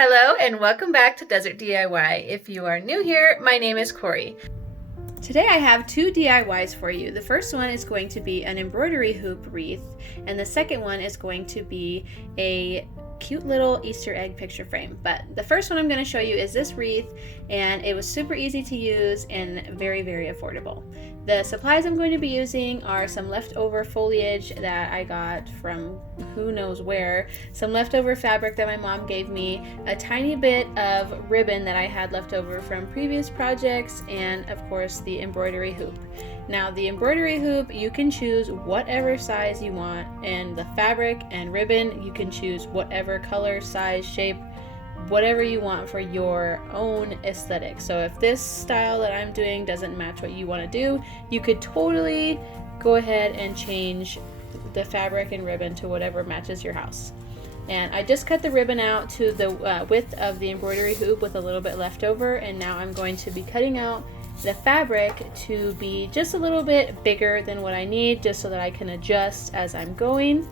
Hello and welcome back to Desert DIY. If you are new here, my name is Corey. Today I have two DIYs for you. The first one is going to be an embroidery hoop wreath, and the second one is going to be a cute little Easter egg picture frame. But the first one I'm going to show you is this wreath, and it was super easy to use and very, very affordable. The supplies I'm going to be using are some leftover foliage that I got from who knows where, some leftover fabric that my mom gave me, a tiny bit of ribbon that I had left over from previous projects, and of course the embroidery hoop. Now the embroidery hoop, you can choose whatever size you want, and the fabric and ribbon, you can choose whatever color, size, shape, whatever you want for your own aesthetic. So if this style that I'm doing doesn't match what you want to do, you could totally go ahead and change the fabric and ribbon to whatever matches your house. And I just cut the ribbon out to the width of the embroidery hoop with a little bit left over, and now I'm going to be cutting out the fabric to be just a little bit bigger than what I need, just so that I can adjust as I'm going.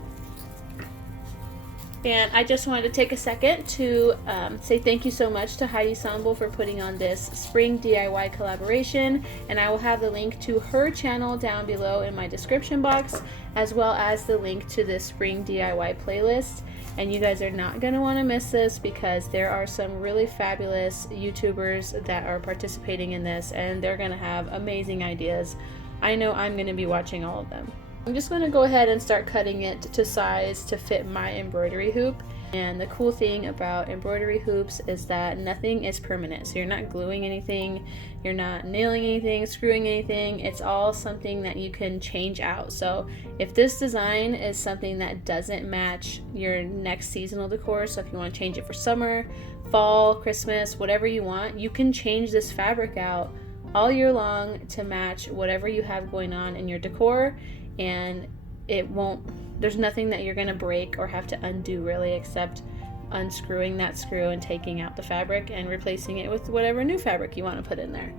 And I just wanted to take a second to say thank you so much to Heidi Samble for putting on this spring DIY collaboration, and I will have the link to her channel down below in my description box, as well as the link to this spring DIY playlist. And you guys are not going to want to miss this, because there are some really fabulous YouTubers that are participating in this, and they're going to have amazing ideas. I know I'm going to be watching all of them. I'm just going to go ahead and start cutting it to size to fit my embroidery hoop. And the cool thing about embroidery hoops is that nothing is permanent. So you're not gluing anything, you're not nailing anything, screwing anything. It's all something that you can change out. So if this design is something that doesn't match your next seasonal decor, so if you want to change it for summer, fall, Christmas, whatever you want, you can change this fabric out all year long to match whatever you have going on in your decor. And there's nothing that you're going to break or have to undo really, except unscrewing that screw and taking out the fabric and replacing it with whatever new fabric you want to put in there.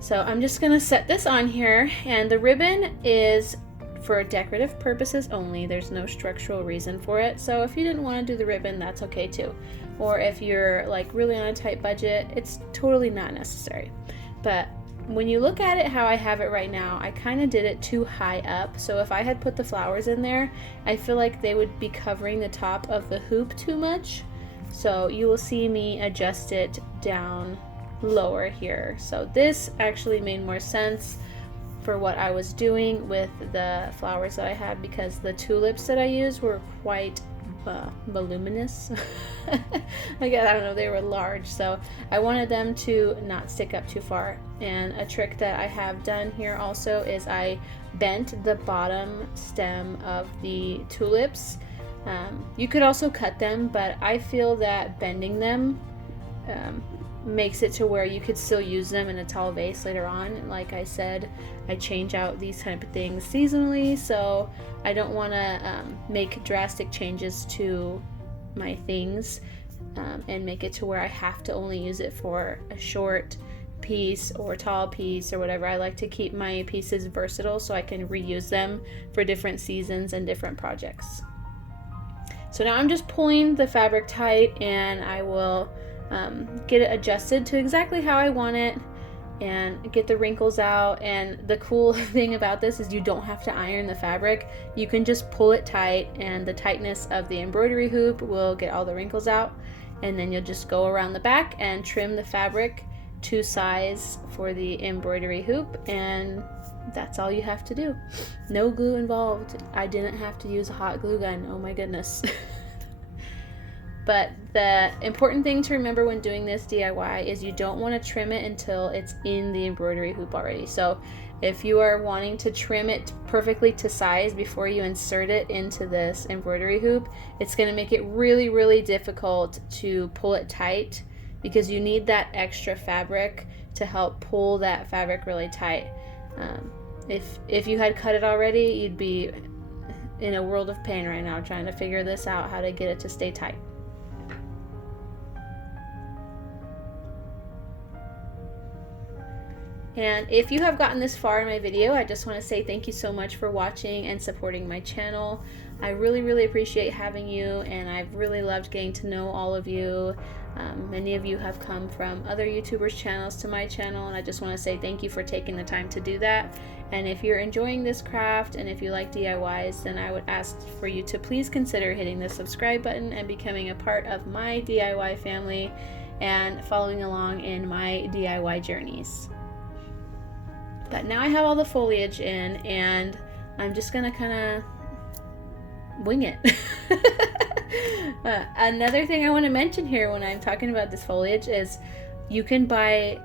So I'm just going to set this on here, and the ribbon is for decorative purposes only. There's no structural reason for it, so if you didn't want to do the ribbon, that's okay too. Or if you're like really on a tight budget, it's totally not necessary. But when you look at it how I have it right now, I kind of did it too high up. So if I had put the flowers in there, I feel like they would be covering the top of the hoop too much. So you will see me adjust it down lower here. So this actually made more sense for what I was doing with the flowers that I had, because the tulips that I used were quite voluminous. I don't know, they were large, so I wanted them to not stick up too far. And a trick that I have done here also is I bent the bottom stem of the tulips. You could also cut them, but I feel that bending them makes it to where you could still use them in a tall vase later on. Like I said, I change out these type of things seasonally, so I don't want to make drastic changes to my things and make it to where I have to only use it for a short piece or tall piece or whatever. I like to keep my pieces versatile so I can reuse them for different seasons and different projects. So now I'm just pulling the fabric tight, and I will get it adjusted to exactly how I want it and get the wrinkles out. And the cool thing about this is you don't have to iron the fabric. You can just pull it tight, and the tightness of the embroidery hoop will get all the wrinkles out. And then you'll just go around the back and trim the fabric to size for the embroidery hoop, and that's all you have to do. No glue involved. I didn't have to use a hot glue gun. Oh my goodness. But the important thing to remember when doing this DIY is you don't want to trim it until it's in the embroidery hoop already. So if you are wanting to trim it perfectly to size before you insert it into this embroidery hoop, it's going to make it really, really difficult to pull it tight, because you need that extra fabric to help pull that fabric really tight. If you had cut it already, you'd be in a world of pain right now trying to figure this out, how to get it to stay tight. And if you have gotten this far in my video, I just want to say thank you so much for watching and supporting my channel. I really appreciate having you, and I've really loved getting to know all of you. Many of you have come from other YouTubers' channels to my channel, and I just want to say thank you for taking the time to do that. And if you're enjoying this craft and if you like DIYs, then I would ask for you to please consider hitting the subscribe button and becoming a part of my DIY family and following along in my DIY journeys. But now I have all the foliage in, and I'm just gonna kind of wing it. Another thing I want to mention here when I'm talking about this foliage is you can buy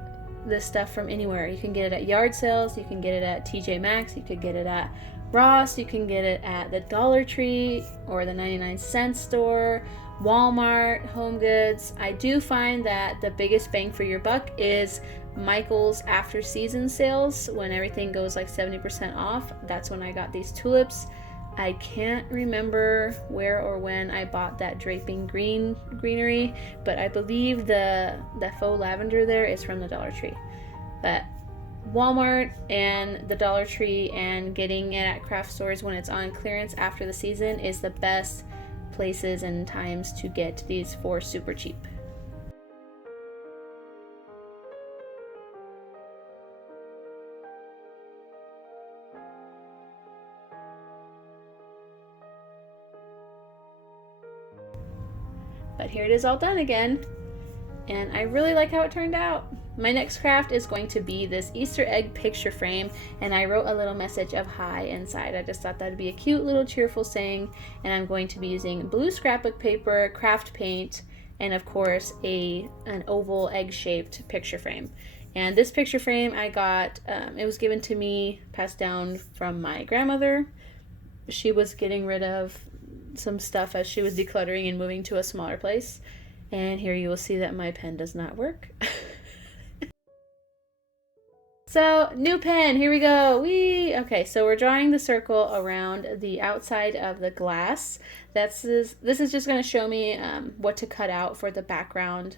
this stuff from anywhere. You can get it at yard sales, you can get it at TJ Maxx, you could get it at Ross, you can get it at the Dollar Tree or the 99-cent store, Walmart, Home Goods. I do find that the biggest bang for your buck is Michael's after season sales when everything goes like 70% off. That's when I got these tulips. I can't remember where or when I bought that draping greenery, but I believe the faux lavender there is from the Dollar Tree. But Walmart and the Dollar Tree and getting it at craft stores when it's on clearance after the season is the best places and times to get these for super cheap. But here it is all done again, and I really like how it turned out. My next craft is going to be this Easter egg picture frame, and I wrote a little message of hi inside. I just thought that'd be a cute little cheerful saying, and I'm going to be using blue scrapbook paper, craft paint, and of course an oval egg-shaped picture frame. And this picture frame I got, it was given to me, passed down from my grandmother. She was getting rid of some stuff as she was decluttering and moving to a smaller place. And here you will see that my pen does not work. So, new pen, here we go. Whee! Okay, so we're drawing the circle around the outside of the glass. This is just going to show me what to cut out for the background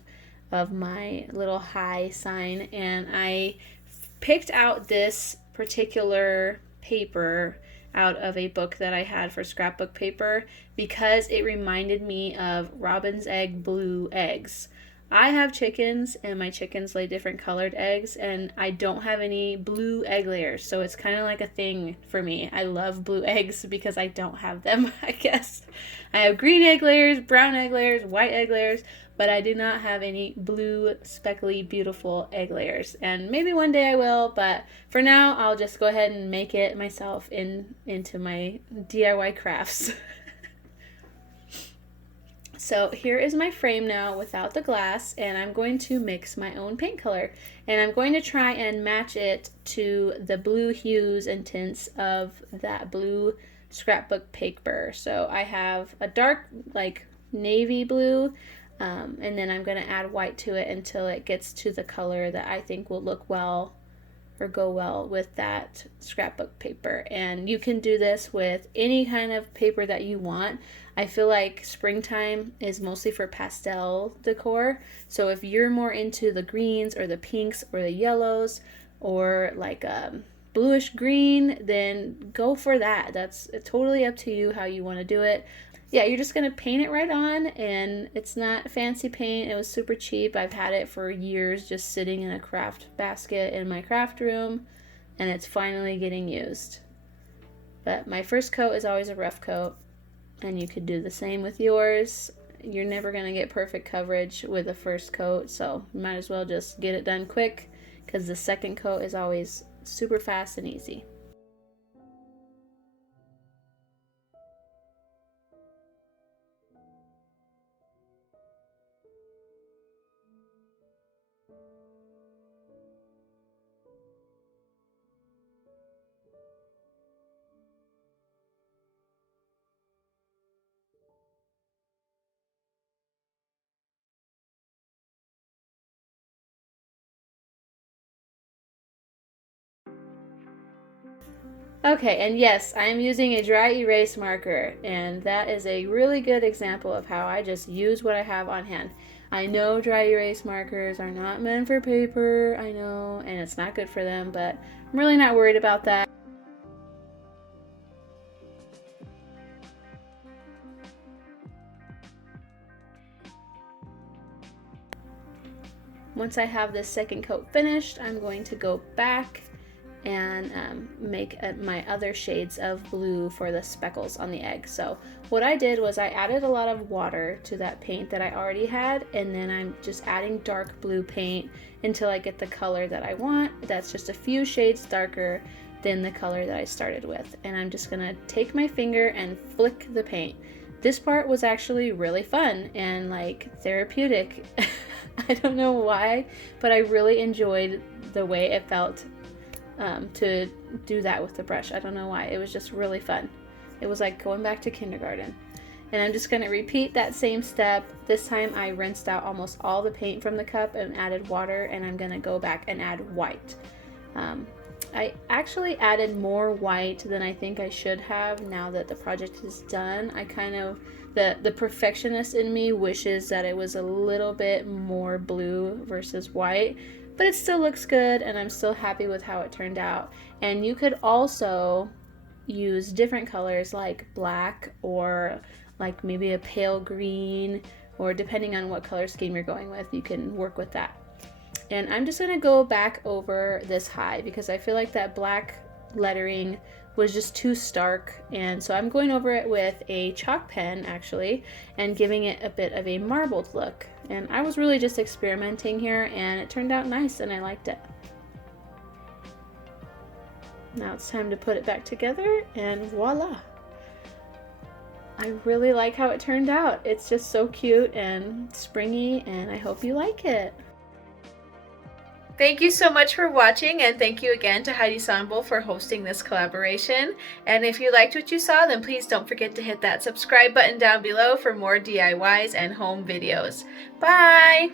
of my little hi sign. And I picked out this particular paper out of a book that I had for scrapbook paper because it reminded me of robin's egg blue eggs. I have chickens, and my chickens lay different colored eggs, and I don't have any blue egg layers, so it's kind of like a thing for me. I love blue eggs because I don't have them, I guess. I have green egg layers, brown egg layers, white egg layers, but I do not have any blue, speckly, beautiful egg layers. And maybe one day I will, but for now, I'll just go ahead and make it myself into my DIY crafts. So here is my frame now without the glass, and I'm going to mix my own paint color. And I'm going to try and match it to the blue hues and tints of that blue scrapbook paper. So I have a dark, like navy blue, and then I'm going to add white to it until it gets to the color that I think will look well or go well with that scrapbook paper. And you can do this with any kind of paper that you want. I feel like springtime is mostly for pastel decor. So if you're more into the greens or the pinks or the yellows or like bluish green, then go for that. That's totally up to you how you want to do it. Yeah, you're just going to paint it right on, and it's not fancy paint. It was super cheap. I've had it for years just sitting in a craft basket in my craft room, and it's finally getting used. But my first coat is always a rough coat, and you could do the same with yours. You're never going to get perfect coverage with a first coat, so you might as well just get it done quick because the second coat is always super fast and easy. Okay, and yes, I'm using a dry erase marker, and that is a really good example of how I just use what I have on hand. I know dry erase markers are not meant for paper, I know, and it's not good for them, but I'm really not worried about that. Once I have this second coat finished, I'm going to go back and make my other shades of blue for the speckles on the egg. So what I did was I added a lot of water to that paint that I already had, and then I'm just adding dark blue paint until I get the color that I want. That's just a few shades darker than the color that I started with. And I'm just gonna take my finger and flick the paint. This part was actually really fun and like therapeutic. I don't know why, but I really enjoyed the way it felt to do that with the brush. I don't know why. It was just really fun. It was like going back to kindergarten. And I'm just going to repeat that same step. This time I rinsed out almost all the paint from the cup and added water, and I'm going to go back and add white. I actually added more white than I think I should have now that the project is done. I kind of, the perfectionist in me wishes that it was a little bit more blue versus white, but it still looks good and I'm still happy with how it turned out. And you could also use different colors like black or like maybe a pale green, or depending on what color scheme you're going with, you can work with that. And I'm just going to go back over this high because I feel like that black lettering was just too stark, and so I'm going over it with a chalk pen actually and giving it a bit of a marbled look. And I was really just experimenting here and it turned out nice and I liked it. Now it's time to put it back together and voila! I really like how it turned out. It's just so cute and springy and I hope you like it. Thank you so much for watching, and thank you again to Heidi Sonboul for hosting this collaboration. And if you liked what you saw, then please don't forget to hit that subscribe button down below for more DIYs and home videos. Bye!